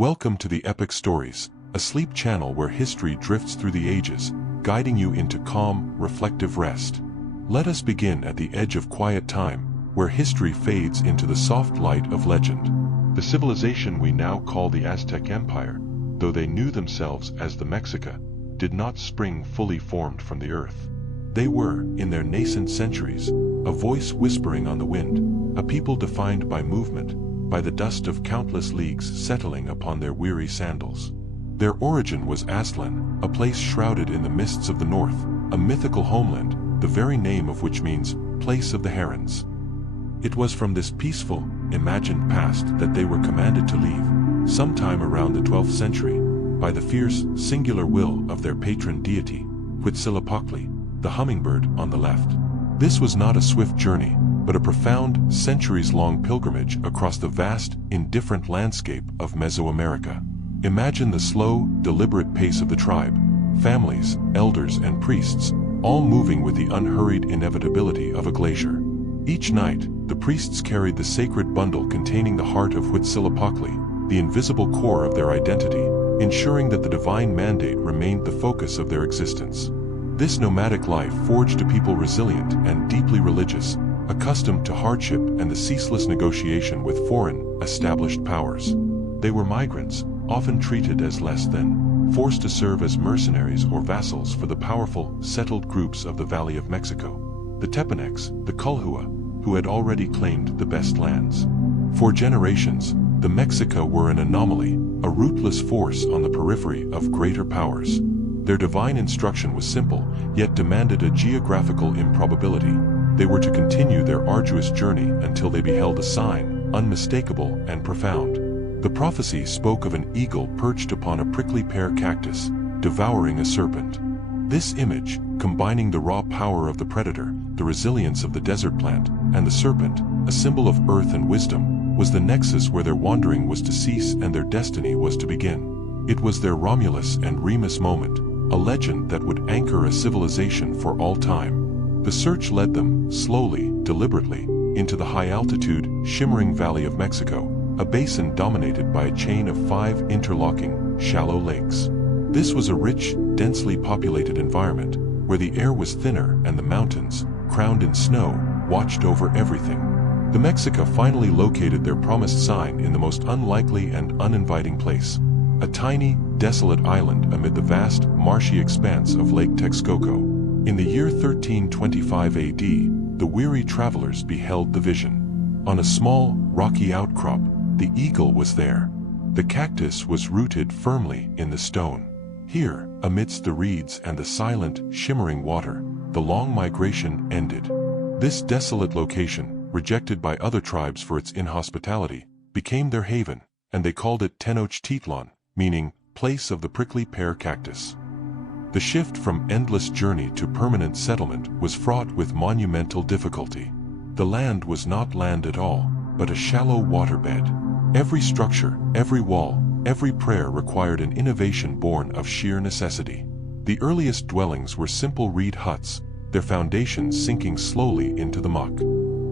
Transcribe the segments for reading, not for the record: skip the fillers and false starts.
Welcome to the Epic Stories, a sleep channel where history drifts through the ages, guiding you into calm, reflective rest. Let us begin at the edge of quiet time, where history fades into the soft light of legend. The civilization we now call the Aztec Empire, though they knew themselves as the Mexica, did not spring fully formed from the earth. They were, in their nascent centuries, a voice whispering on the wind, a people defined by movement, by the dust of countless leagues settling upon their weary sandals. Their origin was Aztlán, a place shrouded in the mists of the north, a mythical homeland, the very name of which means, place of the herons. It was from this peaceful, imagined past that they were commanded to leave, sometime around the 12th century, by the fierce, singular will of their patron deity, Huitzilopochtli, the hummingbird on the left. This was not a swift journey, but a profound, centuries-long pilgrimage across the vast, indifferent landscape of Mesoamerica. Imagine the slow, deliberate pace of the tribe, families, elders, and priests, all moving with the unhurried inevitability of a glacier. Each night, the priests carried the sacred bundle containing the heart of Huitzilopochtli, the invisible core of their identity, ensuring that the divine mandate remained the focus of their existence. This nomadic life forged a people resilient and deeply religious, accustomed to hardship and the ceaseless negotiation with foreign, established powers. They were migrants, often treated as less than, forced to serve as mercenaries or vassals for the powerful, settled groups of the Valley of Mexico, the Tepanecs, the Culhua, who had already claimed the best lands. For generations, the Mexica were an anomaly, a rootless force on the periphery of greater powers. Their divine instruction was simple, yet demanded a geographical improbability. They were to continue their arduous journey until they beheld a sign, unmistakable and profound. The prophecy spoke of an eagle perched upon a prickly pear cactus, devouring a serpent. This image, combining the raw power of the predator, the resilience of the desert plant, and the serpent, a symbol of earth and wisdom, was the nexus where their wandering was to cease and their destiny was to begin. It was their Romulus and Remus moment, a legend that would anchor a civilization for all time. The search led them, slowly, deliberately, into the high-altitude, shimmering Valley of Mexico, a basin dominated by a chain of 5 interlocking, shallow lakes. This was a rich, densely populated environment, where the air was thinner and the mountains, crowned in snow, watched over everything. The Mexica finally located their promised sign in the most unlikely and uninviting place, a tiny, desolate island amid the vast, marshy expanse of Lake Texcoco. In the year 1325 AD, the weary travelers beheld the vision. On a small, rocky outcrop, the eagle was there. The cactus was rooted firmly in the stone. Here, amidst the reeds and the silent, shimmering water, the long migration ended. This desolate location, rejected by other tribes for its inhospitality, became their haven, and they called it Tenochtitlan, meaning, place of the prickly pear cactus. The shift from endless journey to permanent settlement was fraught with monumental difficulty. The land was not land at all, but a shallow waterbed. Every structure, every wall, every prayer required an innovation born of sheer necessity. The earliest dwellings were simple reed huts, their foundations sinking slowly into the muck.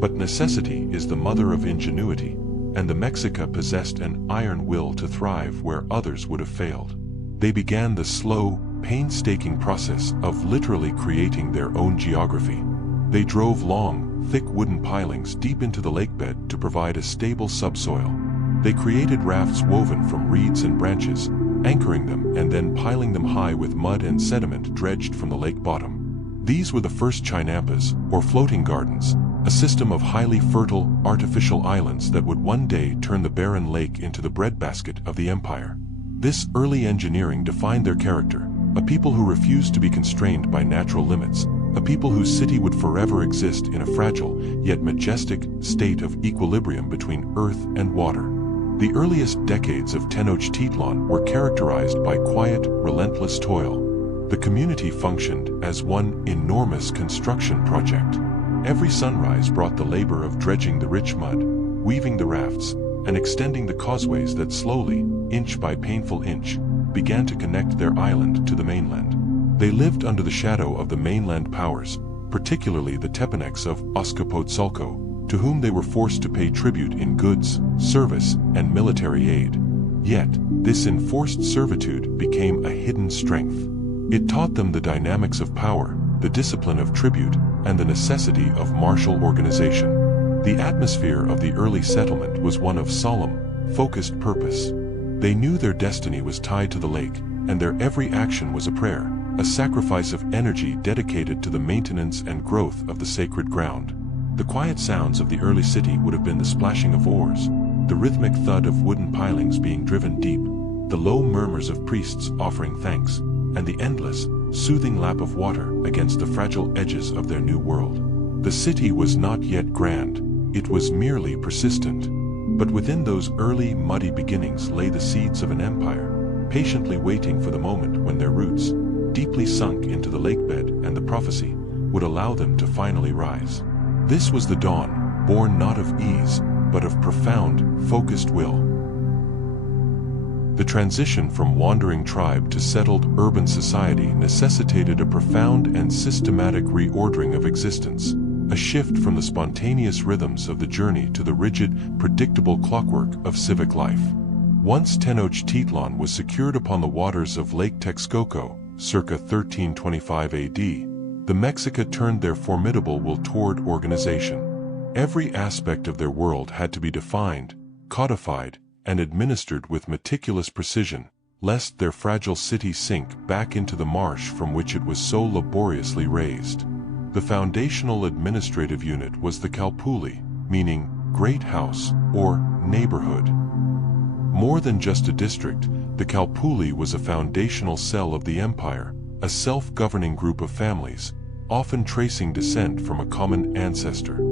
But necessity is the mother of ingenuity, and the Mexica possessed an iron will to thrive where others would have failed. They began the slow, painstaking process of literally creating their own geography. They drove long, thick wooden pilings deep into the lakebed to provide a stable subsoil. They created rafts woven from reeds and branches, anchoring them and then piling them high with mud and sediment dredged from the lake bottom. These were the first chinampas, or floating gardens, a system of highly fertile, artificial islands that would one day turn the barren lake into the breadbasket of the empire. This early engineering defined their character, a people who refused to be constrained by natural limits, a people whose city would forever exist in a fragile, yet majestic, state of equilibrium between earth and water. The earliest decades of Tenochtitlan were characterized by quiet, relentless toil. The community functioned as one enormous construction project. Every sunrise brought the labor of dredging the rich mud, weaving the rafts, and extending the causeways that slowly, inch by painful inch, began to connect their island to the mainland. They lived under the shadow of the mainland powers, particularly the Tepanecs of Azcapotzalco, to whom they were forced to pay tribute in goods, service, and military aid. Yet, this enforced servitude became a hidden strength. It taught them the dynamics of power, the discipline of tribute, and the necessity of martial organization. The atmosphere of the early settlement was one of solemn, focused purpose. They knew their destiny was tied to the lake, and their every action was a prayer, a sacrifice of energy dedicated to the maintenance and growth of the sacred ground. The quiet sounds of the early city would have been the splashing of oars, the rhythmic thud of wooden pilings being driven deep, the low murmurs of priests offering thanks, and the endless, soothing lap of water against the fragile edges of their new world. The city was not yet grand, it was merely persistent. But within those early, muddy beginnings lay the seeds of an empire, patiently waiting for the moment when their roots, deeply sunk into the lakebed and the prophecy, would allow them to finally rise. This was the dawn, born not of ease, but of profound, focused will. The transition from wandering tribe to settled urban society necessitated a profound and systematic reordering of existence, a shift from the spontaneous rhythms of the journey to the rigid, predictable clockwork of civic life. Once Tenochtitlan was secured upon the waters of Lake Texcoco, circa 1325 AD, the Mexica turned their formidable will toward organization. Every aspect of their world had to be defined, codified, and administered with meticulous precision, lest their fragile city sink back into the marsh from which it was so laboriously raised. The foundational administrative unit was the Calpulli, meaning great house or neighborhood. More than just a district, the Calpulli was a foundational cell of the empire, a self-governing group of families, often tracing descent from a common ancestor.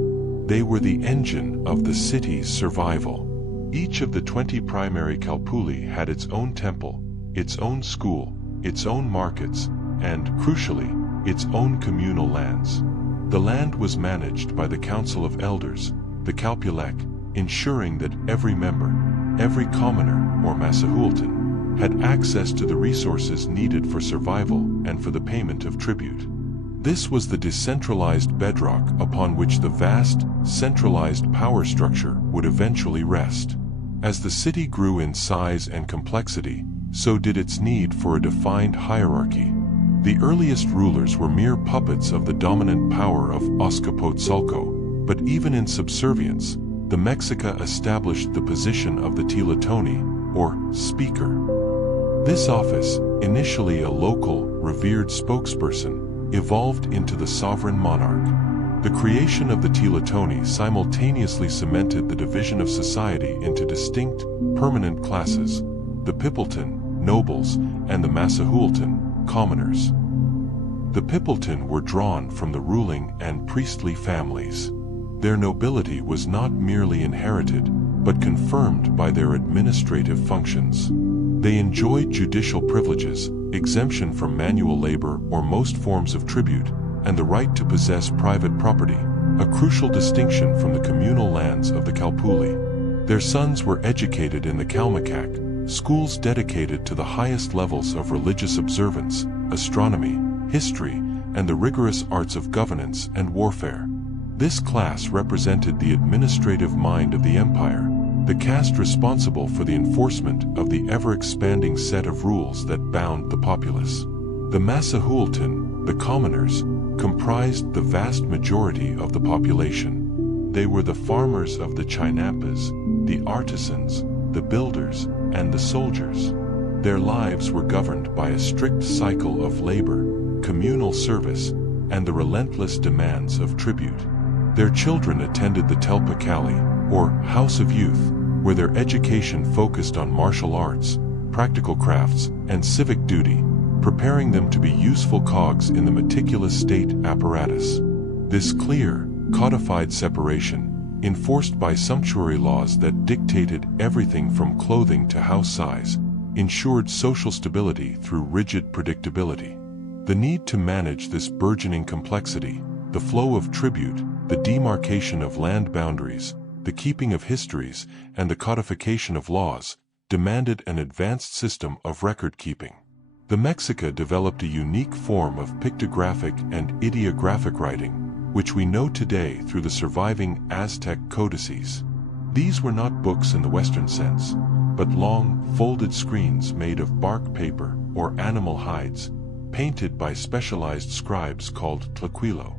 They were the engine of the city's survival. Each of the 20 primary Calpulli had its own temple, its own school, its own markets, and, crucially, its own communal lands. The land was managed by the Council of Elders, the Calpulec, ensuring that every member, every commoner or Massahualtan, had access to the resources needed for survival and for the payment of tribute. This was the decentralized bedrock upon which the vast, centralized power structure would eventually rest. As the city grew in size and complexity, so did its need for a defined hierarchy. The earliest rulers were mere puppets of the dominant power of Azcapotzalco, but even in subservience, the Mexica established the position of the Tlatonii, or speaker. This office, initially a local, revered spokesperson, evolved into the sovereign monarch. The creation of the Tlatonii simultaneously cemented the division of society into distinct, permanent classes: the Pipiltin, nobles, and the Massahualtan, commoners. The Pipiltin were drawn from the ruling and priestly families. Their nobility was not merely inherited, but confirmed by their administrative functions. They enjoyed judicial privileges, exemption from manual labor or most forms of tribute, and the right to possess private property, a crucial distinction from the communal lands of the Calpulli. Their sons were educated in the Calmacac, schools dedicated to the highest levels of religious observance, astronomy, history, and the rigorous arts of governance and warfare. This class represented the administrative mind of the empire, the caste responsible for the enforcement of the ever-expanding set of rules that bound the populace. The Massahualtan, the commoners, comprised the vast majority of the population. They were the farmers of the Chinampas, the artisans, the builders, and the soldiers. Their lives were governed by a strict cycle of labor, communal service, and the relentless demands of tribute. Their children attended the Telpacali, or House of Youth, where their education focused on martial arts, practical crafts, and civic duty, preparing them to be useful cogs in the meticulous state apparatus. This clear, codified separation, enforced by sumptuary laws that dictated everything from clothing to house size, ensured social stability through rigid predictability. The need to manage this burgeoning complexity, the flow of tribute, the demarcation of land boundaries, the keeping of histories, and the codification of laws, demanded an advanced system of record-keeping. The Mexica developed a unique form of pictographic and ideographic writing, which we know today through the surviving Aztec codices. These were not books in the Western sense. but long, folded screens made of bark paper or animal hides, painted by specialized scribes called tlaquilo.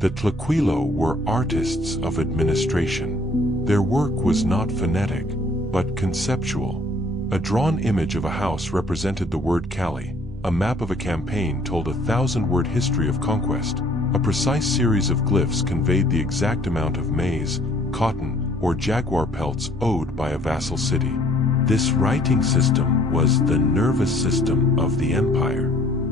The tlaquilo were artists of administration. Their work was not phonetic, but conceptual. A drawn image of a house represented the word Cali. A map of a campaign told a 1,000-word history of conquest. A precise series of glyphs conveyed the exact amount of maize, cotton, or jaguar pelts owed by a vassal city. This writing system was the nervous system of the empire.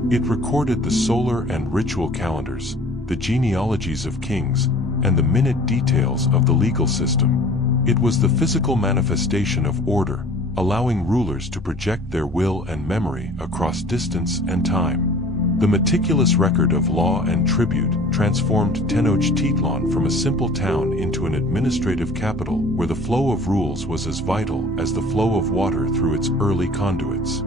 It recorded the solar and ritual calendars, the genealogies of kings, and the minute details of the legal system. It was the physical manifestation of order, allowing rulers to project their will and memory across distance and time. The meticulous record of law and tribute transformed Tenochtitlan from a simple town into an administrative capital where the flow of rules was as vital as the flow of water through its early conduits.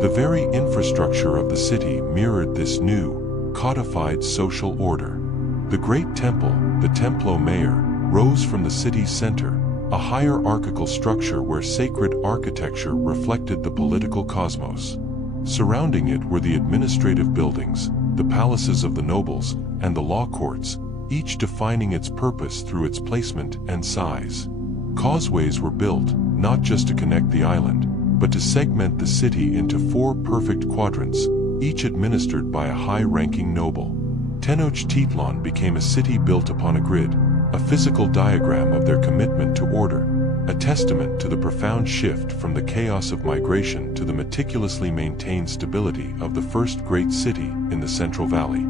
The very infrastructure of the city mirrored this new, codified social order. The great temple, the Templo Mayor, rose from the city's center, a hierarchical structure where sacred architecture reflected the political cosmos. Surrounding it were the administrative buildings, the palaces of the nobles, and the law courts, each defining its purpose through its placement and size. Causeways were built, not just to connect the island, but to segment the city into 4 perfect quadrants, each administered by a high-ranking noble. Tenochtitlan became a city built upon a grid, a physical diagram of their commitment to order, a testament to the profound shift from the chaos of migration to the meticulously maintained stability of the first great city in the Central Valley.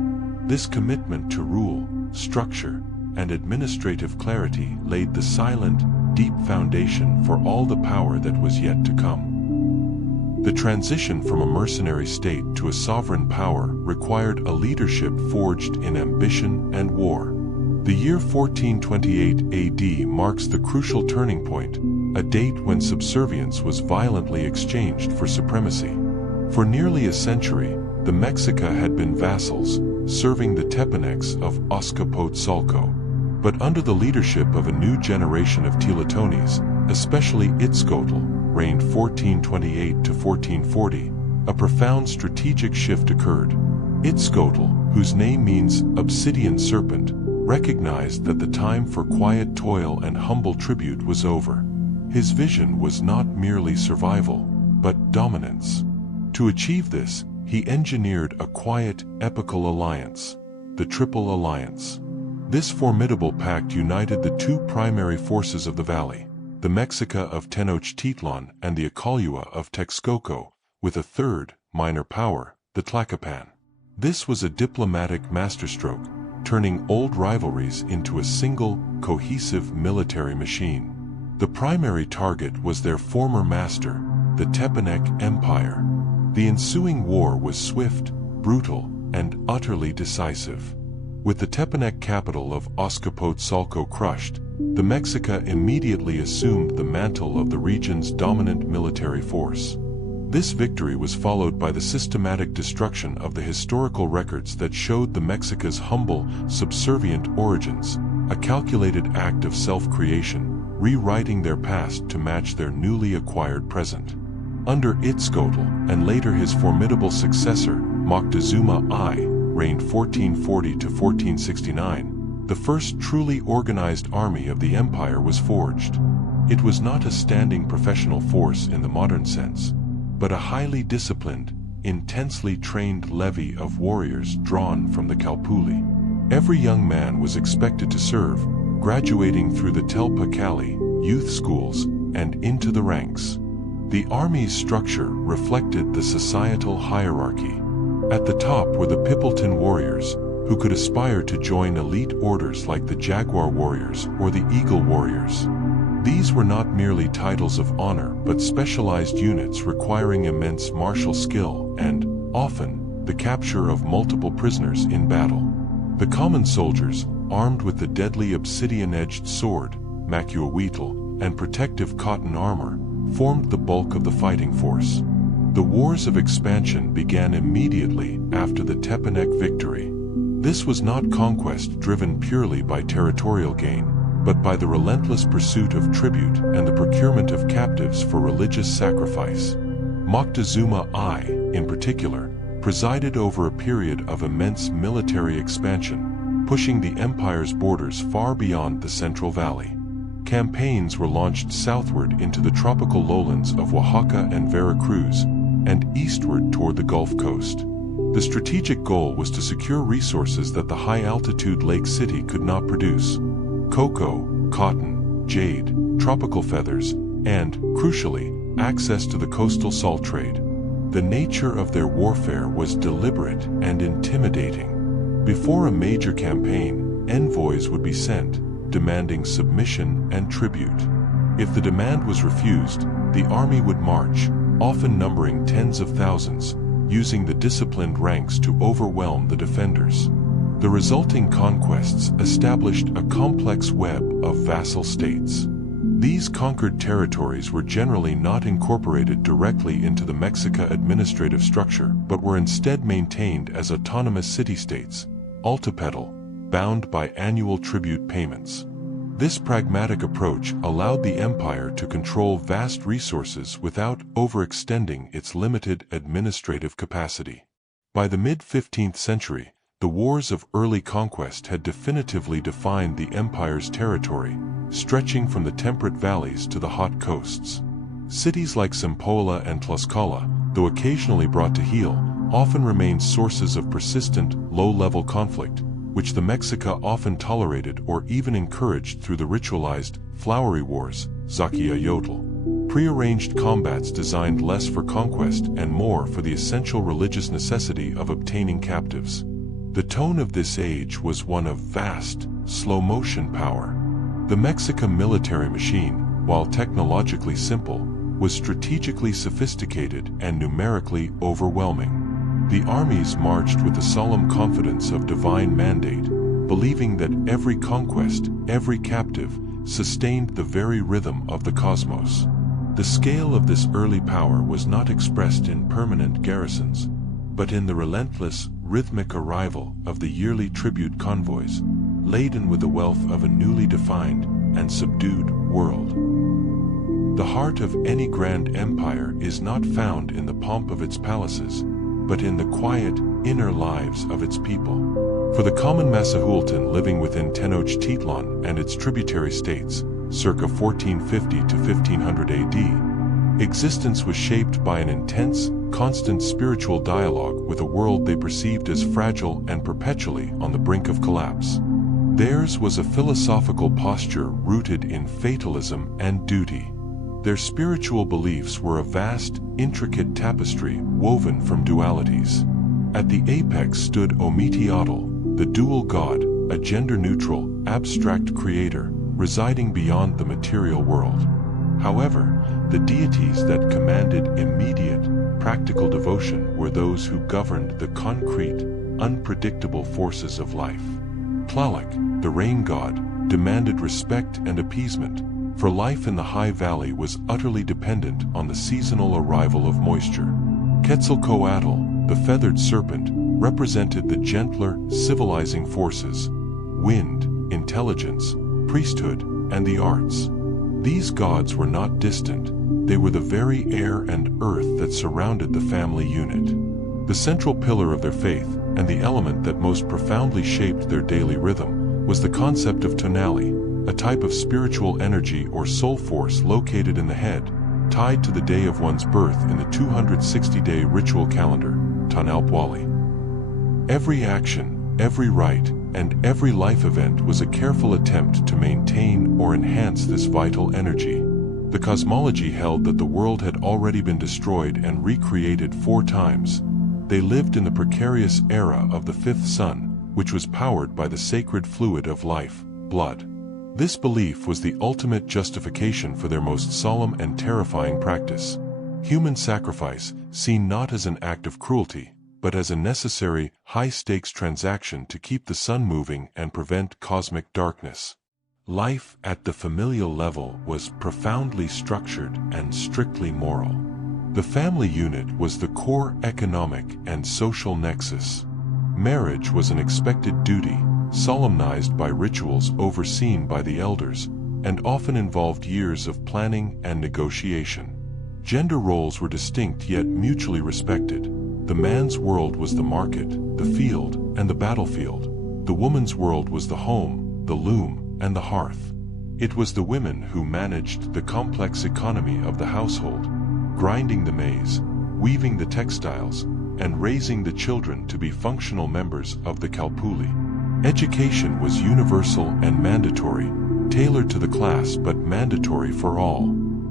This commitment to rule, structure, and administrative clarity laid the silent, deep foundation for all the power that was yet to come. The transition from a mercenary state to a sovereign power required a leadership forged in ambition and war. The year 1428 AD marks the crucial turning point, a date when subservience was violently exchanged for supremacy. For nearly a century, the Mexica had been vassals, serving the Tepanecs of Azcapotzalco. But under the leadership of a new generation of Teletones, especially Itzcoatl, reigned 1428 to 1440, a profound strategic shift occurred. Itzcoatl, whose name means obsidian serpent, recognized that the time for quiet toil and humble tribute was over. His vision was not merely survival, but dominance. To achieve this, he engineered a quiet, epical alliance, the Triple Alliance. This formidable pact united the 2 primary forces of the valley, the Mexica of Tenochtitlan and the Acalua of Texcoco, with a third, minor power, the Tlacopan. This was a diplomatic masterstroke, turning old rivalries into a single, cohesive military machine. The primary target was their former master, the Tepanec Empire. The ensuing war was swift, brutal, and utterly decisive. With the Tepanec capital of Azcapotzalco crushed, the Mexica immediately assumed the mantle of the region's dominant military force. This victory was followed by the systematic destruction of the historical records that showed the Mexica's humble, subservient origins, a calculated act of self-creation, rewriting their past to match their newly acquired present. Under Itzcoatl, and later his formidable successor, Moctezuma I, reigned 1440 to 1469, the first truly organized army of the empire was forged. It was not a standing professional force in the modern sense, but a highly disciplined, intensely trained levy of warriors drawn from the Calpulli. Every young man was expected to serve, graduating through the Telpa Cali, youth schools, and into the ranks. The army's structure reflected the societal hierarchy. At the top were the Pipiltin warriors, who could aspire to join elite orders like the Jaguar warriors or the Eagle warriors. These were not merely titles of honor but specialized units requiring immense martial skill and, often, the capture of multiple prisoners in battle. The common soldiers, armed with the deadly obsidian-edged sword, Macuahuitl, and protective cotton armor, formed the bulk of the fighting force. The wars of expansion began immediately after the Tepanec victory. This was not conquest driven purely by territorial gain, but by the relentless pursuit of tribute and the procurement of captives for religious sacrifice. Moctezuma I, in particular, presided over a period of immense military expansion, pushing the empire's borders far beyond the Central Valley. Campaigns were launched southward into the tropical lowlands of Oaxaca and Veracruz, and eastward toward the Gulf Coast. The strategic goal was to secure resources that the high-altitude Lake City could not produce: cocoa, cotton, jade, tropical feathers, and, crucially, access to the coastal salt trade. The nature of their warfare was deliberate and intimidating. Before a major campaign, envoys would be sent, demanding submission and tribute. If the demand was refused, the army would march, often numbering tens of thousands, using the disciplined ranks to overwhelm the defenders. The resulting conquests established a complex web of vassal states. These conquered territories were generally not incorporated directly into the Mexica administrative structure, but were instead maintained as autonomous city-states, altepetl, bound by annual tribute payments. This pragmatic approach allowed the empire to control vast resources without overextending its limited administrative capacity. By the mid-15th century, the wars of early conquest had definitively defined the empire's territory, stretching from the temperate valleys to the hot coasts. Cities like Sempoala and Tlaxcala, though occasionally brought to heel, often remained sources of persistent, low-level conflict, which the Mexica often tolerated or even encouraged through the ritualized, flowery wars, Zaquiayotl. Prearranged combats designed less for conquest and more for the essential religious necessity of obtaining captives. The tone of this age was one of vast, slow-motion power. The Mexica military machine, while technologically simple, was strategically sophisticated and numerically overwhelming. The armies marched with the solemn confidence of divine mandate, believing that every conquest, every captive, sustained the very rhythm of the cosmos. The scale of this early power was not expressed in permanent garrisons, but in the relentless, rhythmic arrival of the yearly tribute convoys, laden with the wealth of a newly defined and subdued world. The heart of any grand empire is not found in the pomp of its palaces, but in the quiet, inner lives of its people. For the common Masahualtan living within Tenochtitlan and its tributary states, circa 1450 to 1500 AD, existence was shaped by an intense, constant spiritual dialogue with a world they perceived as fragile and perpetually on the brink of collapse. Theirs was a philosophical posture rooted in fatalism and duty. Their spiritual beliefs were a vast, intricate tapestry woven from dualities. At the apex stood Ometeotl, the dual god, a gender-neutral, abstract creator, residing beyond the material world. However, the deities that commanded immediate, practical devotion were those who governed the concrete, unpredictable forces of life. Tlaloc, the rain god, demanded respect and appeasement, for life in the high valley was utterly dependent on the seasonal arrival of moisture. Quetzalcoatl, the feathered serpent, represented the gentler, civilizing forces: wind, intelligence, priesthood, and the arts. These gods were not distant, they were the very air and earth that surrounded the family unit. The central pillar of their faith, and the element that most profoundly shaped their daily rhythm, was the concept of tonali, a type of spiritual energy or soul force located in the head, tied to the day of one's birth in the 260-day ritual calendar, Tanalpwali. Every action, every rite, and every life event was a careful attempt to maintain or enhance this vital energy. The cosmology held that the world had already been destroyed and recreated 4 times. They lived in the precarious era of the 5th sun, which was powered by the sacred fluid of life, blood. This belief was the ultimate justification for their most solemn and terrifying practice: human sacrifice, seen not as an act of cruelty, but as a necessary, high-stakes transaction to keep the sun moving and prevent cosmic darkness. Life at the familial level was profoundly structured and strictly moral. The family unit was the core economic and social nexus. Marriage was an expected duty, solemnized by rituals overseen by the elders, and often involved years of planning and negotiation. Gender roles were distinct yet mutually respected. The man's world was the market, the field, and the battlefield. The woman's world was the home, the loom, and the hearth. It was the women who managed the complex economy of the household, grinding the maize, weaving the textiles, and raising the children to be functional members of the Kalpuli. Education was universal and mandatory, tailored to the class but mandatory for all.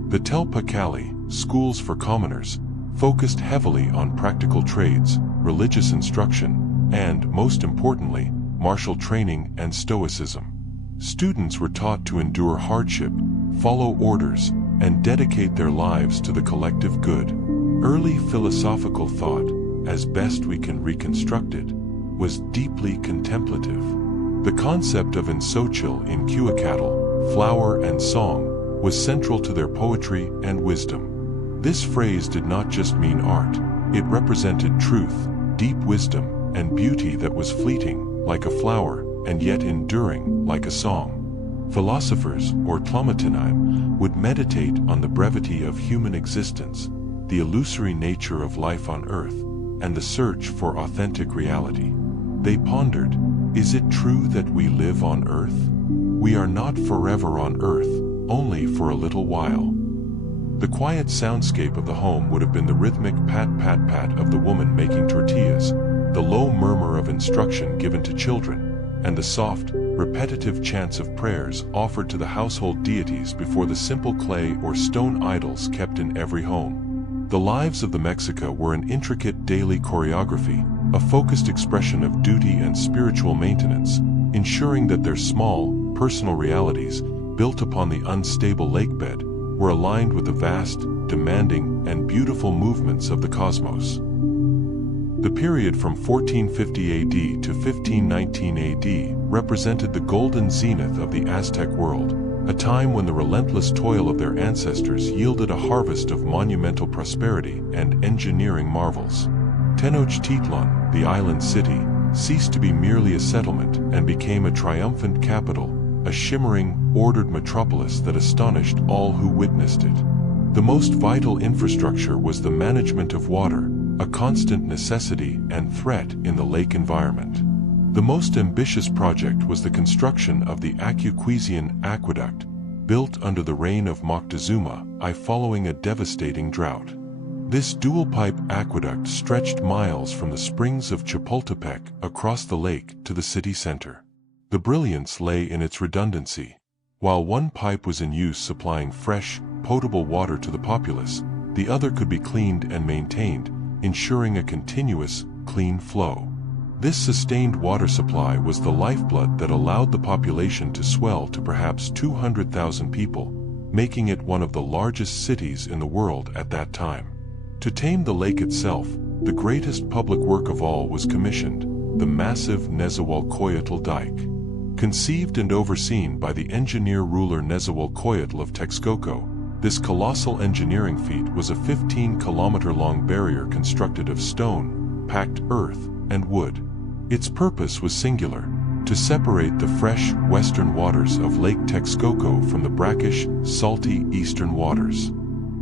The Telpa Kali, schools for commoners, focused heavily on practical trades, religious instruction, and, most importantly, martial training and stoicism. Students were taught to endure hardship, follow orders, and dedicate their lives to the collective good. Early philosophical thought, as best we can reconstruct it, was deeply contemplative. The concept of Insochil in Quetzalcoatl, flower and song, was central to their poetry and wisdom. This phrase did not just mean art, it represented truth, deep wisdom, and beauty that was fleeting, like a flower, and yet enduring, like a song. Philosophers, or Tlamatanim, would meditate on the brevity of human existence, the illusory nature of life on earth, and the search for authentic reality. They pondered, is it true that we live on earth? We are not forever on earth, only for a little while. The quiet soundscape of the home would have been the rhythmic pat-pat-pat of the woman making tortillas, the low murmur of instruction given to children, and the soft, repetitive chants of prayers offered to the household deities before the simple clay or stone idols kept in every home. The lives of the Mexica were an intricate daily choreography, a focused expression of duty and spiritual maintenance, ensuring that their small, personal realities, built upon the unstable lakebed, were aligned with the vast, demanding, and beautiful movements of the cosmos. The period from 1450 AD to 1519 AD represented the golden zenith of the Aztec world, a time when the relentless toil of their ancestors yielded a harvest of monumental prosperity and engineering marvels. Tenochtitlan, the island city, ceased to be merely a settlement and became a triumphant capital, a shimmering, ordered metropolis that astonished all who witnessed it. The most vital infrastructure was the management of water, a constant necessity and threat in the lake environment. The most ambitious project was the construction of the Acuquezian aqueduct, built under the reign of Moctezuma I following a devastating drought. This dual-pipe aqueduct stretched miles from the springs of Chapultepec across the lake to the city center. The brilliance lay in its redundancy. While one pipe was in use supplying fresh, potable water to the populace, the other could be cleaned and maintained, ensuring a continuous, clean flow. This sustained water supply was the lifeblood that allowed the population to swell to perhaps 200,000 people, making it one of the largest cities in the world at that time. To tame the lake itself, the greatest public work of all was commissioned, the massive Nezahualcóyotl dike. Conceived and overseen by the engineer-ruler Nezahualcóyotl of Texcoco, this colossal engineering feat was a 15-kilometer-long barrier constructed of stone, packed earth, and wood. Its purpose was singular: to separate the fresh, western waters of Lake Texcoco from the brackish, salty eastern waters.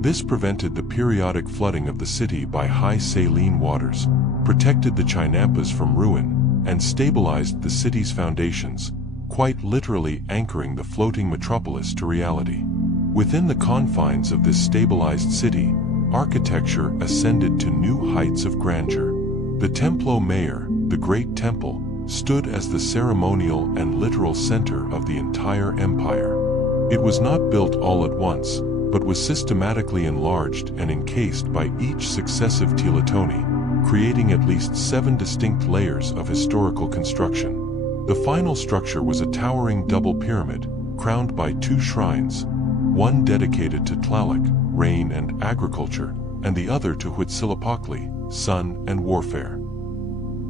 This prevented the periodic flooding of the city by high saline waters, protected the Chinampas from ruin, and stabilized the city's foundations, quite literally anchoring the floating metropolis to reality. Within the confines of this stabilized city, architecture ascended to new heights of grandeur. The Templo Mayor, the Great Temple, stood as the ceremonial and literal center of the entire empire. It was not built all at once, but was systematically enlarged and encased by each successive teletoni, creating at least 7 distinct layers of historical construction. The final structure was a towering double pyramid, crowned by 2 shrines, one dedicated to Tlaloc, rain and agriculture, and the other to Huitzilopochtli, sun and warfare.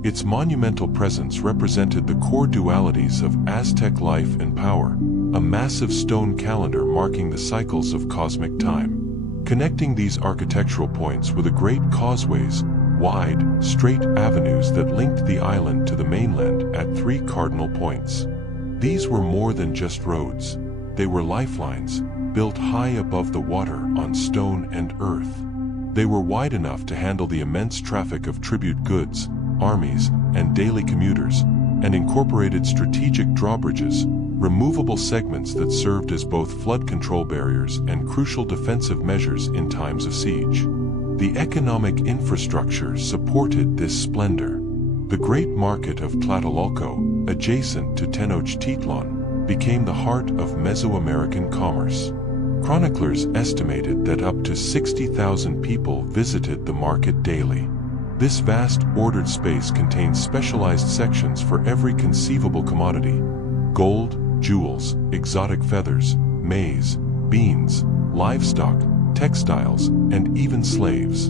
Its monumental presence represented the core dualities of Aztec life and power, a massive stone calendar marking the cycles of cosmic time. Connecting these architectural points were the great causeways, wide, straight avenues that linked the island to the mainland at 3 cardinal points. These were more than just roads. They were lifelines, built high above the water on stone and earth. They were wide enough to handle the immense traffic of tribute goods, armies, and daily commuters, and incorporated strategic drawbridges, removable segments that served as both flood control barriers and crucial defensive measures in times of siege. The economic infrastructure supported this splendor. The great market of Tlatelolco, adjacent to Tenochtitlan, became the heart of Mesoamerican commerce. Chroniclers estimated that up to 60,000 people visited the market daily. This vast, ordered space contained specialized sections for every conceivable commodity: gold, jewels, exotic feathers, maize, beans, livestock, textiles, and even slaves.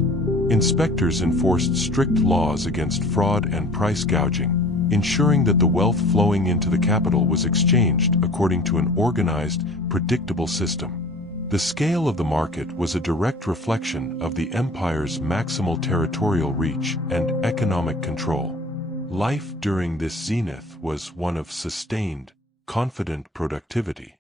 Inspectors enforced strict laws against fraud and price gouging, ensuring that the wealth flowing into the capital was exchanged according to an organized, predictable system. The scale of the market was a direct reflection of the empire's maximal territorial reach and economic control. Life during this zenith was one of sustained, confident productivity.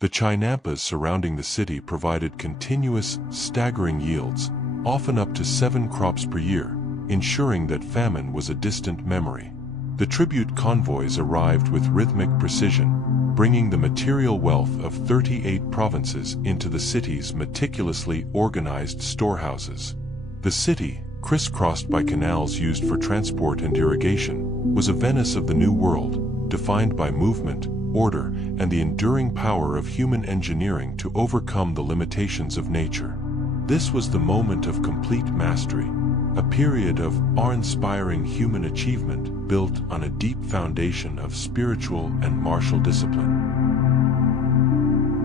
The chinampas surrounding the city provided continuous, staggering yields, often up to 7 crops per year, ensuring that famine was a distant memory. The tribute convoys arrived with rhythmic precision, bringing the material wealth of 38 provinces into the city's meticulously organized storehouses. The city, crisscrossed by canals used for transport and irrigation, was a Venice of the New World, defined by movement, order, and the enduring power of human engineering to overcome the limitations of nature. This was the moment of complete mastery, a period of awe-inspiring human achievement built on a deep foundation of spiritual and martial discipline.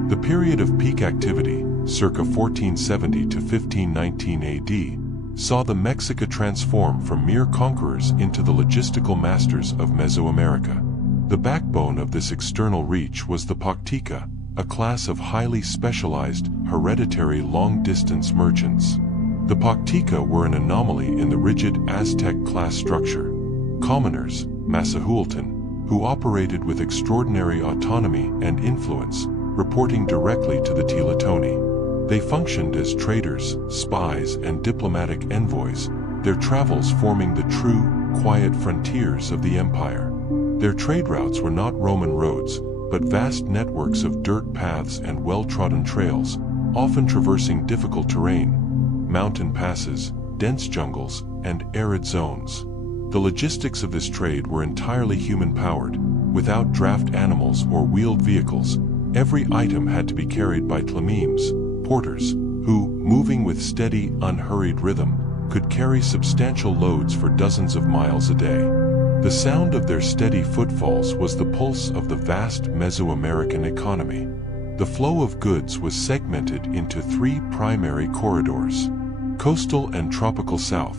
The period of peak activity, circa 1470 to 1519 AD, saw the Mexica transform from mere conquerors into the logistical masters of Mesoamerica. The backbone of this external reach was the Poctica, a class of highly specialized, hereditary long-distance merchants. The Poctica were an anomaly in the rigid Aztec class structure. Commoners, Masahualtan, who operated with extraordinary autonomy and influence, reporting directly to the Tlatonii. They functioned as traders, spies, and diplomatic envoys, their travels forming the true, quiet frontiers of the empire. Their trade routes were not Roman roads, but vast networks of dirt paths and well-trodden trails, often traversing difficult terrain, mountain passes, dense jungles, and arid zones. The logistics of this trade were entirely human-powered. Without draft animals or wheeled vehicles, every item had to be carried by tlamemes, porters, who, moving with steady, unhurried rhythm, could carry substantial loads for dozens of miles a day. The sound of their steady footfalls was the pulse of the vast Mesoamerican economy. The flow of goods was segmented into 3 primary corridors: coastal and tropical south.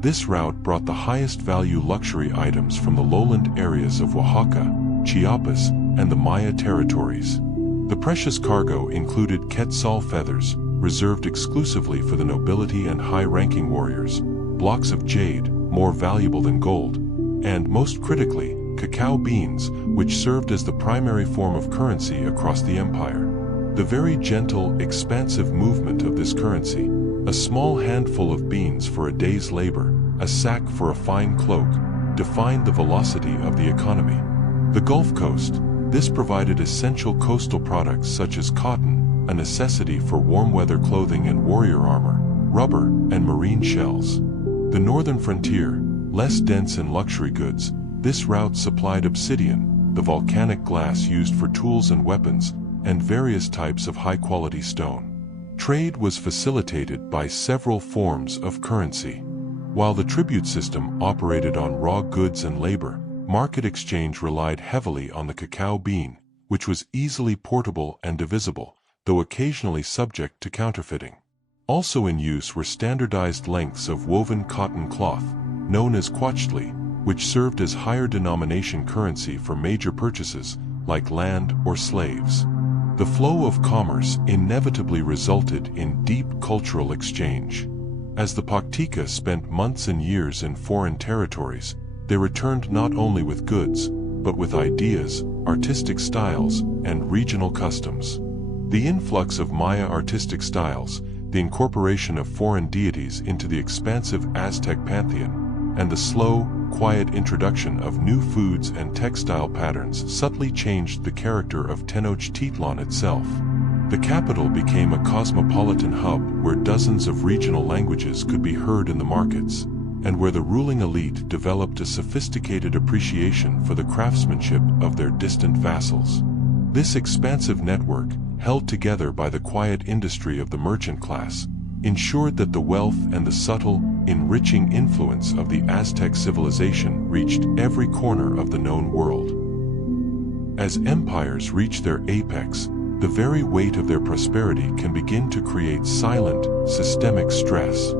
This route brought the highest value luxury items from the lowland areas of Oaxaca, Chiapas, and the Maya territories. The precious cargo included quetzal feathers, reserved exclusively for the nobility and high-ranking warriors, blocks of jade, more valuable than gold, and most critically, cacao beans, which served as the primary form of currency across the empire. The very gentle, expansive movement of this currency, a small handful of beans for a day's labor, a sack for a fine cloak, defined the velocity of the economy. The Gulf Coast, this provided essential coastal products such as cotton, a necessity for warm weather clothing and warrior armor, rubber, and marine shells. The northern frontier, less dense in luxury goods, this route supplied obsidian, the volcanic glass used for tools and weapons, and various types of high-quality stone. Trade was facilitated by several forms of currency. While the tribute system operated on raw goods and labor, market exchange relied heavily on the cacao bean, which was easily portable and divisible, though occasionally subject to counterfeiting. Also in use were standardized lengths of woven cotton cloth, known as quetzal, which served as higher denomination currency for major purchases, like land or slaves. The flow of commerce inevitably resulted in deep cultural exchange. As the Paktika spent months and years in foreign territories, they returned not only with goods, but with ideas, artistic styles, and regional customs. The influx of Maya artistic styles, the incorporation of foreign deities into the expansive Aztec pantheon, and the slow, quiet introduction of new foods and textile patterns subtly changed the character of Tenochtitlan itself. The capital became a cosmopolitan hub where dozens of regional languages could be heard in the markets, and where the ruling elite developed a sophisticated appreciation for the craftsmanship of their distant vassals. This expansive network, held together by the quiet industry of the merchant class, ensured that the wealth and the subtle, enriching influence of the Aztec civilization reached every corner of the known world. As empires reach their apex, the very weight of their prosperity can begin to create silent, systemic stress.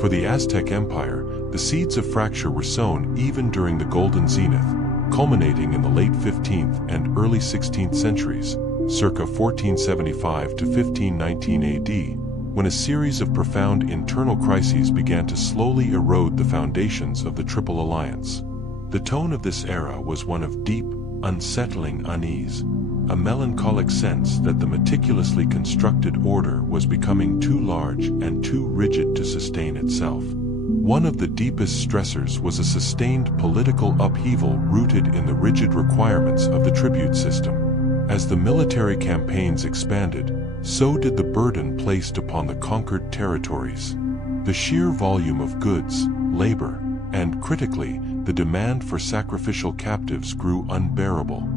For the Aztec Empire, the seeds of fracture were sown even during the Golden Zenith, culminating in the late 15th and early 16th centuries, circa 1475 to 1519 AD, when a series of profound internal crises began to slowly erode the foundations of the Triple Alliance. The tone of this era was one of deep, unsettling unease, a melancholic sense that the meticulously constructed order was becoming too large and too rigid to sustain itself. One of the deepest stressors was a sustained political upheaval rooted in the rigid requirements of the tribute system. As the military campaigns expanded, so did the burden placed upon the conquered territories. The sheer volume of goods, labor, and, critically, the demand for sacrificial captives grew unbearable.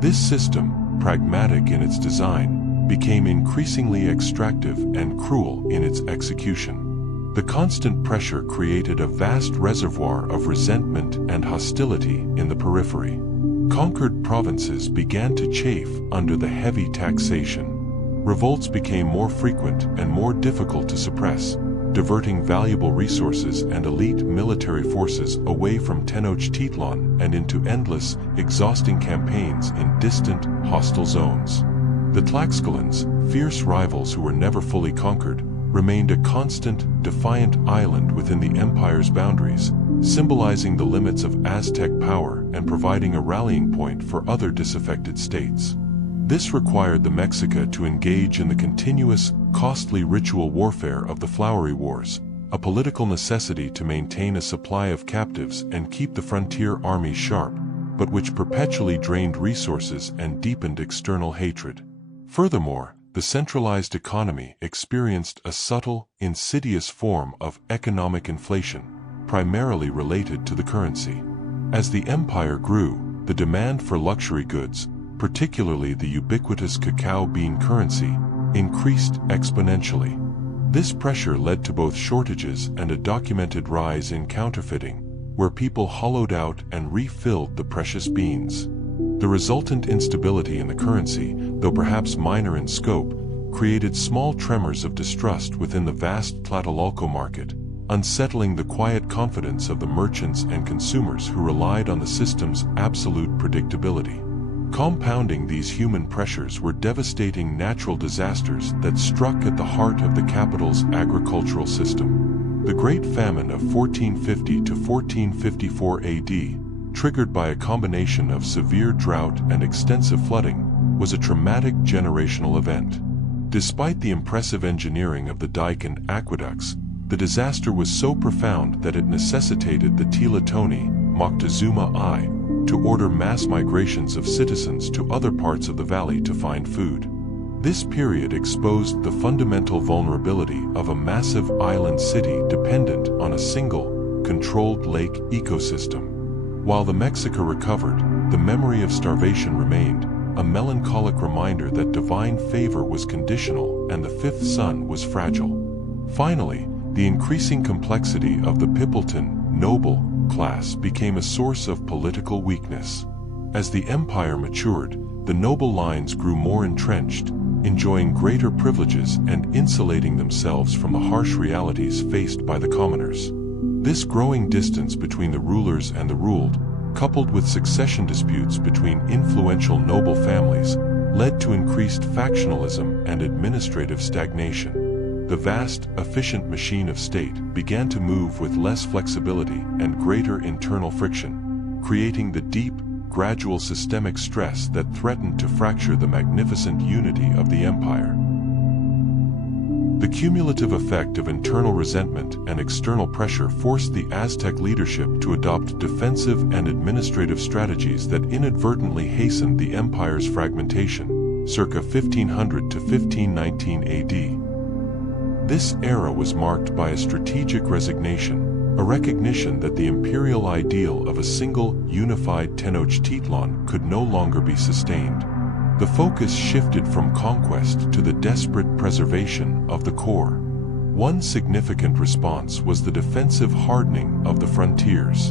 This system, pragmatic in its design, became increasingly extractive and cruel in its execution. The constant pressure created a vast reservoir of resentment and hostility in the periphery. Conquered provinces began to chafe under the heavy taxation. Revolts became more frequent and more difficult to suppress, diverting valuable resources and elite military forces away from Tenochtitlan and into endless, exhausting campaigns in distant, hostile zones. The Tlaxcalans, fierce rivals who were never fully conquered, remained a constant, defiant island within the empire's boundaries, symbolizing the limits of Aztec power and providing a rallying point for other disaffected states. This required the Mexica to engage in the continuous, costly ritual warfare of the Flowery Wars, a political necessity to maintain a supply of captives and keep the frontier army sharp, but which perpetually drained resources and deepened external hatred. Furthermore, the centralized economy experienced a subtle, insidious form of economic inflation, primarily related to the currency. As the empire grew, the demand for luxury goods, particularly the ubiquitous cacao bean currency, increased exponentially. This pressure led to both shortages and a documented rise in counterfeiting, where people hollowed out and refilled the precious beans. The resultant instability in the currency, though perhaps minor in scope, created small tremors of distrust within the vast Tlatelolco market, unsettling the quiet confidence of the merchants and consumers who relied on the system's absolute predictability. Compounding these human pressures were devastating natural disasters that struck at the heart of the capital's agricultural system. The Great Famine of 1450 to 1454 AD, triggered by a combination of severe drought and extensive flooding, was a traumatic generational event. Despite the impressive engineering of the dike and aqueducts, the disaster was so profound that it necessitated the Tlatonii, Moctezuma I, to order mass migrations of citizens to other parts of the valley to find food. This period exposed the fundamental vulnerability of a massive island city dependent on a single, controlled lake ecosystem. While the Mexica recovered, the memory of starvation remained, a melancholic reminder that divine favor was conditional and the fifth son was fragile. Finally, the increasing complexity of the Pipiltan, noble, class became a source of political weakness. As the empire matured, the noble lines grew more entrenched, enjoying greater privileges and insulating themselves from the harsh realities faced by the commoners. This growing distance between the rulers and the ruled, coupled with succession disputes between influential noble families, led to increased factionalism and administrative stagnation. the vast, efficient machine of state began to move with less flexibility and greater internal friction, creating the deep, gradual systemic stress that threatened to fracture the magnificent unity of the empire. The cumulative effect of internal resentment and external pressure forced the Aztec leadership to adopt defensive and administrative strategies that inadvertently hastened the empire's fragmentation, circa 1500 to 1519 AD. This era was marked by a strategic resignation, a recognition that the imperial ideal of a single, unified Tenochtitlan could no longer be sustained. The focus shifted from conquest to the desperate preservation of the core. One significant response was the defensive hardening of the frontiers.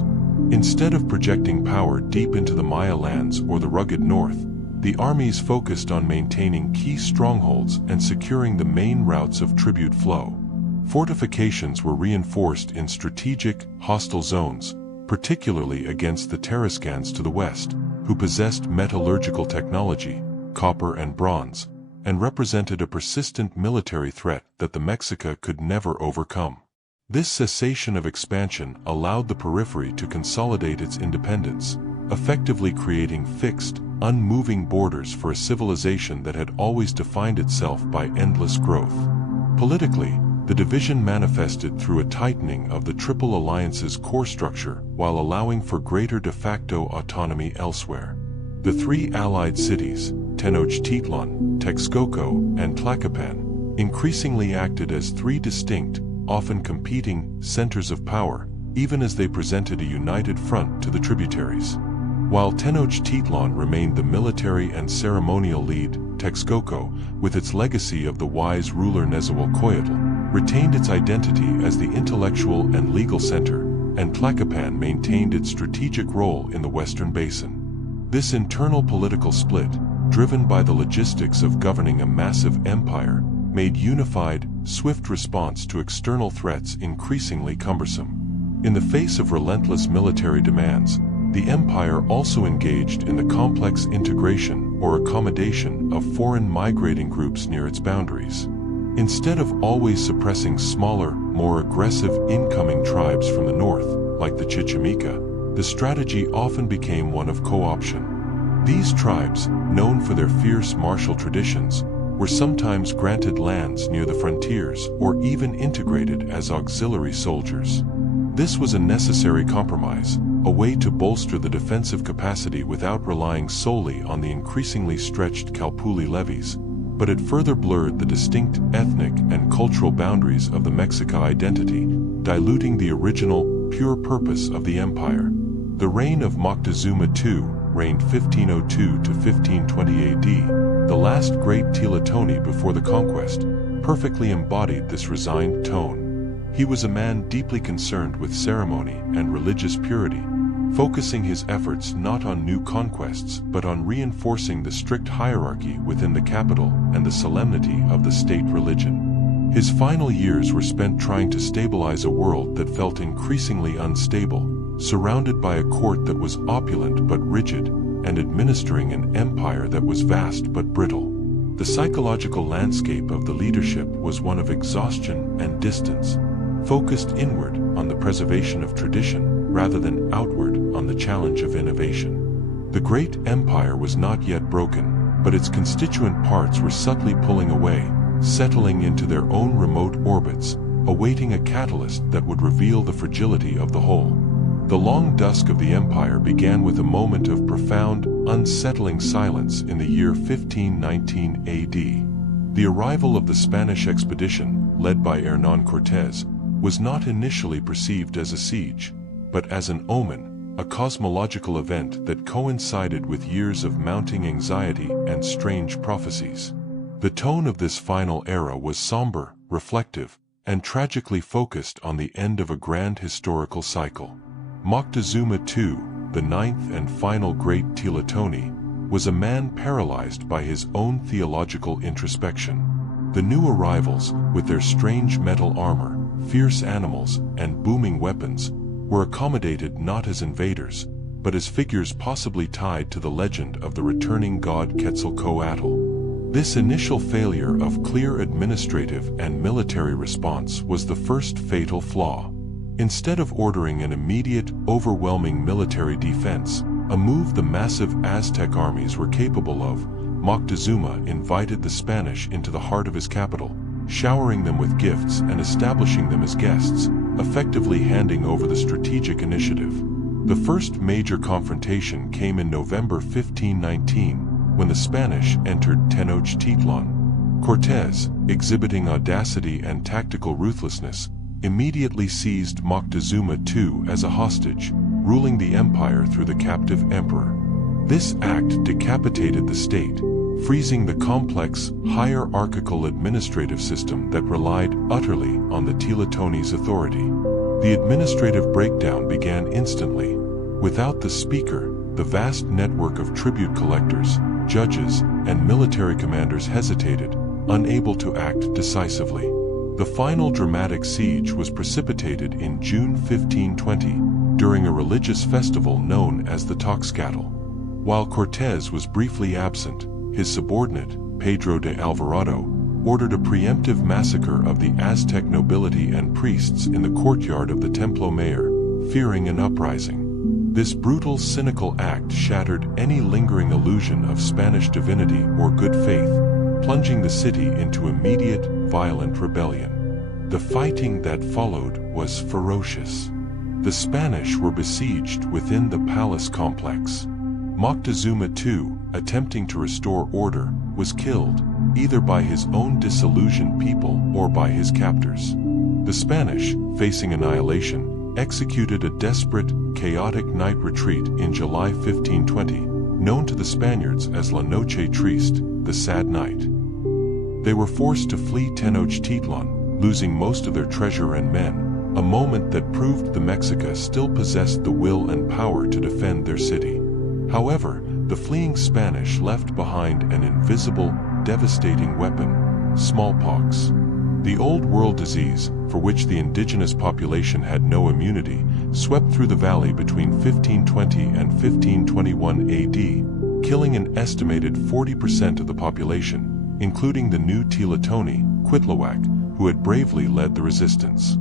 Instead of projecting power deep into the Maya lands or the rugged north, the armies focused on maintaining key strongholds and securing the main routes of tribute flow. Fortifications were reinforced in strategic, hostile zones, particularly against the Tarascans to the west, who possessed metallurgical technology, copper and bronze, and represented a persistent military threat that the Mexica could never overcome. This cessation of expansion allowed the periphery to consolidate its independence, effectively creating fixed, unmoving borders for a civilization that had always defined itself by endless growth. Politically, the division manifested through a tightening of the Triple Alliance's core structure while allowing for greater de facto autonomy elsewhere. The three allied cities, Tenochtitlan, Texcoco, and Tlacopan, increasingly acted as three distinct, often competing, centers of power, even as they presented a united front to the tributaries. While Tenochtitlan remained the military and ceremonial lead, Texcoco, with its legacy of the wise ruler Nezahualcóyotl, retained its identity as the intellectual and legal center, and Tlacopan maintained its strategic role in the Western Basin. This internal political split, driven by the logistics of governing a massive empire, made unified, swift response to external threats increasingly cumbersome. In the face of relentless military demands, the empire also engaged in the complex integration or accommodation of foreign migrating groups near its boundaries. Instead of always suppressing smaller, more aggressive incoming tribes from the north, like the Chichimeca, the strategy often became one of co-option. These tribes, known for their fierce martial traditions, were sometimes granted lands near the frontiers or even integrated as auxiliary soldiers. This was a necessary compromise, a way to bolster the defensive capacity without relying solely on the increasingly stretched Calpulli levies, but it further blurred the distinct ethnic and cultural boundaries of the Mexica identity, diluting the original, pure purpose of the empire. The reign of Moctezuma II, reigned 1502 to 1520 AD, the last great Teletoni before the conquest, perfectly embodied this resigned tone. He was a man deeply concerned with ceremony and religious purity, focusing his efforts not on new conquests but on reinforcing the strict hierarchy within the capital and the solemnity of the state religion. His final years were spent trying to stabilize a world that felt increasingly unstable, surrounded by a court that was opulent but rigid, and administering an empire that was vast but brittle. The psychological landscape of the leadership was one of exhaustion and distance, focused inward on the preservation of tradition rather than outward on the challenge of innovation. The great empire was not yet broken, but its constituent parts were subtly pulling away, settling into their own remote orbits, awaiting a catalyst that would reveal the fragility of the whole. The long dusk of the empire began with a moment of profound, unsettling silence in the year 1519 AD. The arrival of the Spanish expedition, led by Hernán Cortés, was not initially perceived as a siege, but as an omen, a cosmological event that coincided with years of mounting anxiety and strange prophecies. The tone of this final era was somber, reflective, and tragically focused on the end of a grand historical cycle. Moctezuma II, the ninth and final great Teletoni, was a man paralyzed by his own theological introspection. The new arrivals, with their strange metal armor, fierce animals, and booming weapons, were accommodated not as invaders, but as figures possibly tied to the legend of the returning god Quetzalcoatl. This initial failure of clear administrative and military response was the first fatal flaw. Instead of ordering an immediate, overwhelming military defense, a move the massive Aztec armies were capable of, Moctezuma invited the Spanish into the heart of his capital, showering them with gifts and establishing them as guests, effectively handing over the strategic initiative. The first major confrontation came in November 1519, when the Spanish entered Tenochtitlan. Cortés, exhibiting audacity and tactical ruthlessness, immediately seized Moctezuma II as a hostage, ruling the empire through the captive emperor. This act decapitated the state, freezing the complex, hierarchical administrative system that relied utterly on the Teletones' authority. The administrative breakdown began instantly. Without the speaker, the vast network of tribute collectors, judges, and military commanders hesitated, unable to act decisively. The final dramatic siege was precipitated in June 1520, during a religious festival known as the Tenochtitlan. While Cortés was briefly absent, his subordinate, Pedro de Alvarado, ordered a preemptive massacre of the Aztec nobility and priests in the courtyard of the Templo Mayor, fearing an uprising. This brutal, cynical act shattered any lingering illusion of Spanish divinity or good faith, plunging the city into immediate, violent rebellion. The fighting that followed was ferocious. The Spanish were besieged within the palace complex. Moctezuma II, attempting to restore order, was killed, either by his own disillusioned people or by his captors. The Spanish, facing annihilation, executed a desperate, chaotic night retreat in July 1520, known to the Spaniards as La Noche Triste, the Sad Night. They were forced to flee Tenochtitlan, losing most of their treasure and men, a moment that proved the Mexica still possessed the will and power to defend their city. However, the fleeing Spanish left behind an invisible, devastating weapon: smallpox. The Old World disease, for which the indigenous population had no immunity, swept through the valley between 1520 and 1521 AD, killing an estimated 40% of the population, including the new Teletone, Cuitlahuac, who had bravely led the resistance.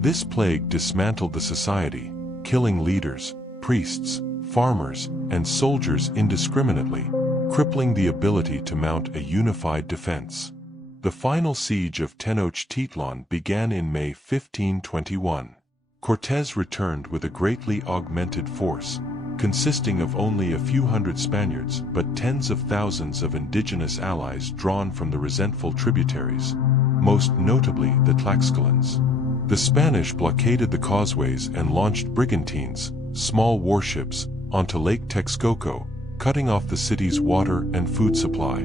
This plague dismantled the society, killing leaders, priests, farmers, and soldiers indiscriminately, crippling the ability to mount a unified defense. The final siege of Tenochtitlan began in May 1521. Cortés returned with a greatly augmented force, consisting of only a few hundred Spaniards but tens of thousands of indigenous allies drawn from the resentful tributaries, most notably the Tlaxcalans. The Spanish blockaded the causeways and launched brigantines, small warships, onto Lake Texcoco, cutting off the city's water and food supply.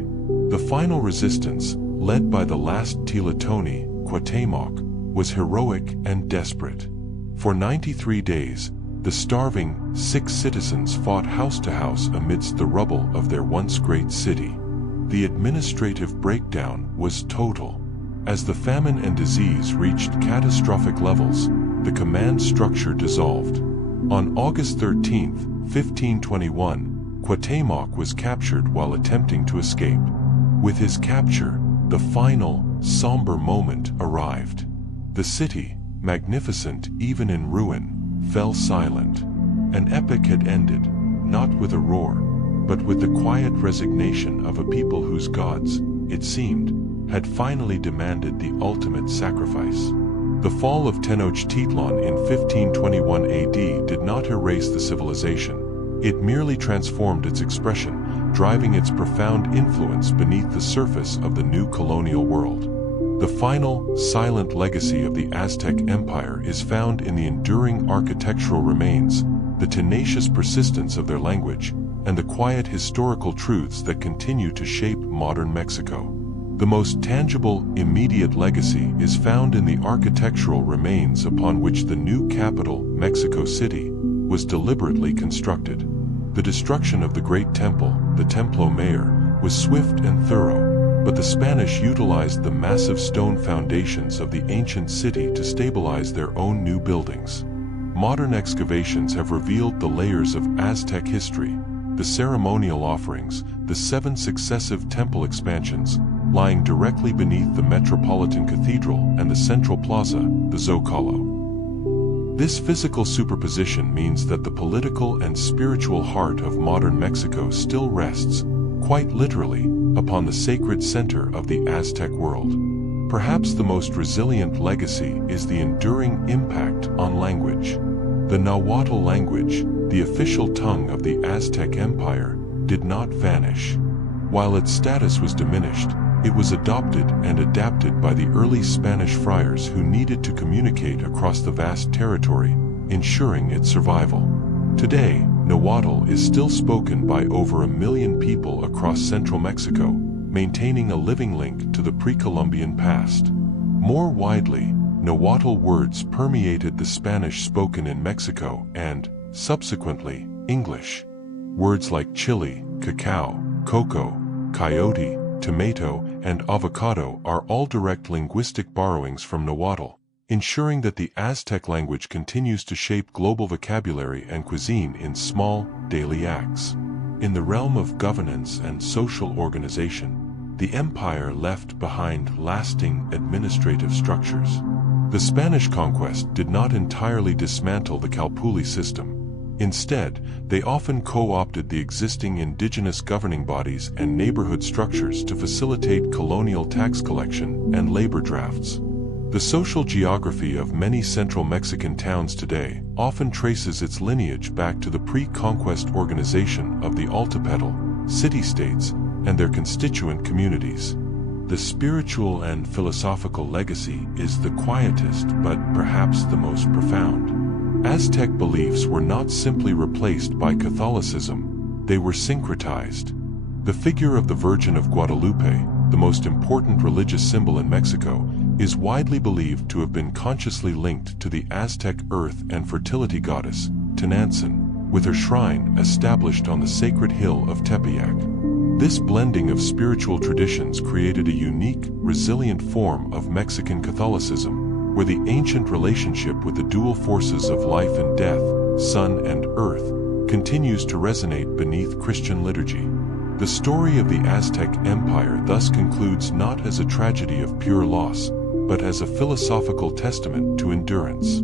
The final resistance, led by the last Teletone, Cuauhtémoc, was heroic and desperate. For 93 days, the starving, sick citizens fought house to house amidst the rubble of their once great city. The administrative breakdown was total. As the famine and disease reached catastrophic levels, the command structure dissolved. On August 13, 1521, Cuauhtémoc was captured while attempting to escape. With his capture, the final, somber moment arrived. The city, magnificent even in ruin, fell silent. An epoch had ended, not with a roar, but with the quiet resignation of a people whose gods, it seemed, had finally demanded the ultimate sacrifice. The fall of Tenochtitlan in 1521 AD did not erase the civilization. It merely transformed its expression, driving its profound influence beneath the surface of the new colonial world. The final, silent legacy of the Aztec Empire is found in the enduring architectural remains, the tenacious persistence of their language, and the quiet historical truths that continue to shape modern Mexico. The most tangible, immediate legacy is found in the architectural remains upon which the new capital, Mexico City, was deliberately constructed. The destruction of the Great Temple, the Templo Mayor, was swift and thorough, but the Spanish utilized the massive stone foundations of the ancient city to stabilize their own new buildings. Modern excavations have revealed the layers of Aztec history, the ceremonial offerings, the 7 successive temple expansions, lying directly beneath the Metropolitan Cathedral and the central plaza, the Zocalo. This physical superposition means that the political and spiritual heart of modern Mexico still rests, quite literally, upon the sacred center of the Aztec world. Perhaps the most resilient legacy is the enduring impact on language. The Nahuatl language, the official tongue of the Aztec Empire, did not vanish. While its status was diminished, it was adopted and adapted by the early Spanish friars who needed to communicate across the vast territory, ensuring its survival. Today, Nahuatl is still spoken by over 1 million people across central Mexico, maintaining a living link to the pre-Columbian past. More widely, Nahuatl words permeated the Spanish spoken in Mexico and, subsequently, English. Words like chili, cacao, cocoa, coyote, tomato, and avocado are all direct linguistic borrowings from Nahuatl, ensuring that the Aztec language continues to shape global vocabulary and cuisine in small, daily acts. In the realm of governance and social organization, the empire left behind lasting administrative structures. The Spanish conquest did not entirely dismantle the Calpulli system. Instead, they often co-opted the existing indigenous governing bodies and neighborhood structures to facilitate colonial tax collection and labor drafts. The social geography of many central Mexican towns today often traces its lineage back to the pre-conquest organization of the Altepetl, city-states, and their constituent communities. The spiritual and philosophical legacy is the quietest but perhaps the most profound. Aztec beliefs were not simply replaced by Catholicism, they were syncretized. The figure of the Virgin of Guadalupe, the most important religious symbol in Mexico, is widely believed to have been consciously linked to the Aztec earth and fertility goddess, Tenantzin, with her shrine established on the sacred hill of Tepeyac. This blending of spiritual traditions created a unique, resilient form of Mexican Catholicism, where the ancient relationship with the dual forces of life and death, sun and earth, continues to resonate beneath Christian liturgy. The story of the Aztec Empire thus concludes not as a tragedy of pure loss, but as a philosophical testament to endurance.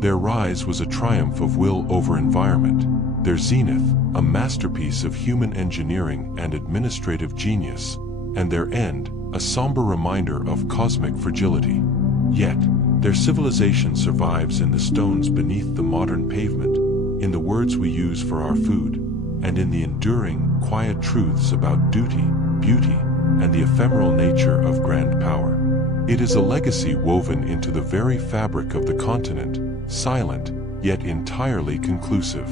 Their rise was a triumph of will over environment, their zenith, a masterpiece of human engineering and administrative genius, and their end, a somber reminder of cosmic fragility. Yet, their civilization survives in the stones beneath the modern pavement, in the words we use for our food, and in the enduring, quiet truths about duty, beauty, and the ephemeral nature of grand power. It is a legacy woven into the very fabric of the continent, silent, yet entirely conclusive.